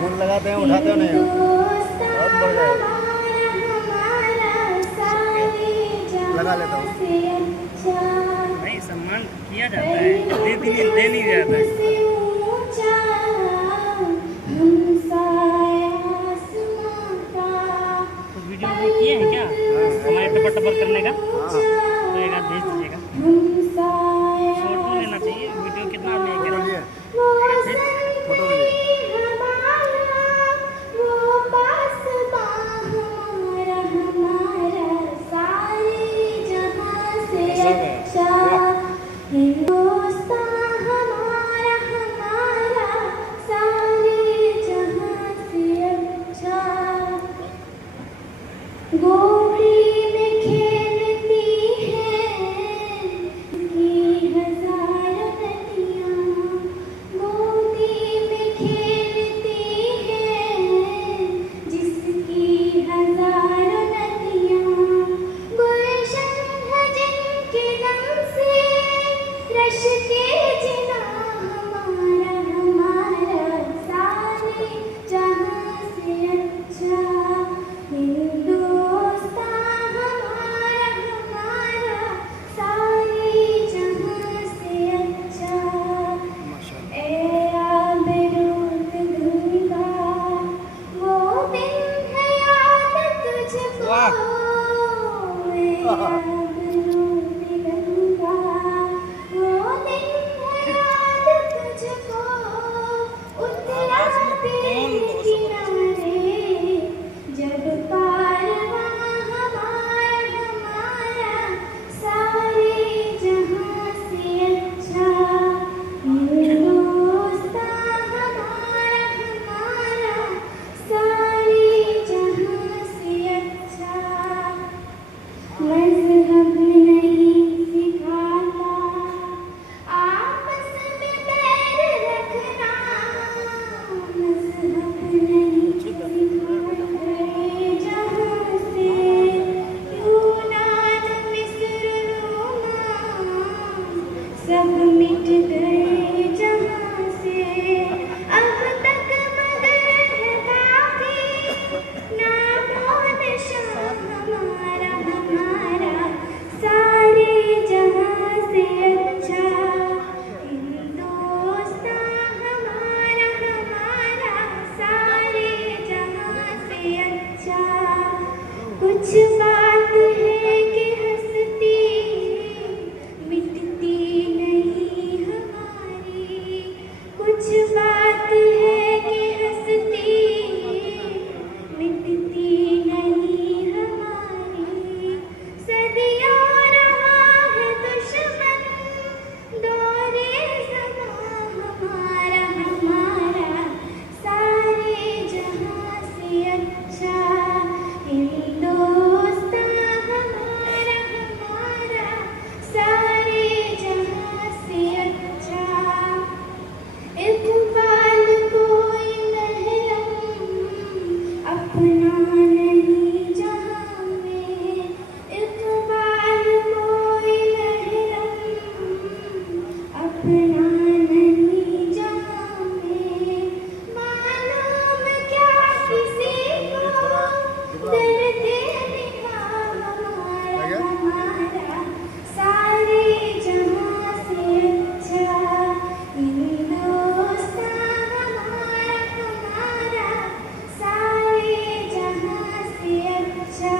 Phone लगाते हैं, उठाते हो नहीं हो, बहुत बढ़ जाएगा। लगा लेता हूँ। नहीं, सम्मान किया जाता है, दे नहीं जाता है। कुछ वीडियो अपलोड किए हैं क्या हमारे टपर टपर करने का? हाँ, तो एक आध भेज दीजिएगा। फोटो लेना चाहिए, वीडियो कितना आदमी फोटो करेगा? लिए, फोटो लिए। गोरी में खेलती है की हजार नदियाँ, गोदी में खेलती है जिसकी हजार नदियाँ, गुलशन है जिनके दम से रश के जिना हमारा हमारा सारे जहाँ से अच्छा हिंदुस्तान हमारा हमारा सारे जहाँ से अच्छा। ए आबरूद गंगा वो दिन है याद तुझको, ए आबरूद गंगा वो दिन है याद तुझको, उतरा तेरे किनारे जब कारवां हमारा हमारा सारे जहाँ से अच्छा, हिंदुस्तान हमारा हमारा सारे जहाँ से अच्छा। मज़हब नहीं सिखाता आपस में बैर रखना, मज़हब नहीं सिखाता जहाँ से यूनान मिस्र रोमा सब मिट गए जहाँ से, अब तक मगर है बाकी नामो निशान हमारा हमारा सारे जहाँ से अच्छा, हिंदुस्तान हमारा हमारा सारे जहाँ से अच्छा। कुछ बात है कि हंसती मिटती नहीं हमारी, कुछ बात है कि हंसती मिटती नहीं हमारी, सदियों रहा है दुश्मन दौरे ज़मां हमारा हमारा सारे जहाँ से अच्छा, हिंदुस्तान हमारा हमारा सारे जहाँ से अच्छा। इक़बाल कोई महरम अपना नहीं जहाँ में, इक़बाल कोई महरम अपना नहीं जहाँ में, मालूम क्या किसी को दर्द निगाह हमारा हमारा सारे जहाँ से अच्छा, हिंदुस्तान हमारा हमारा सारे जहाँ से अच्छा।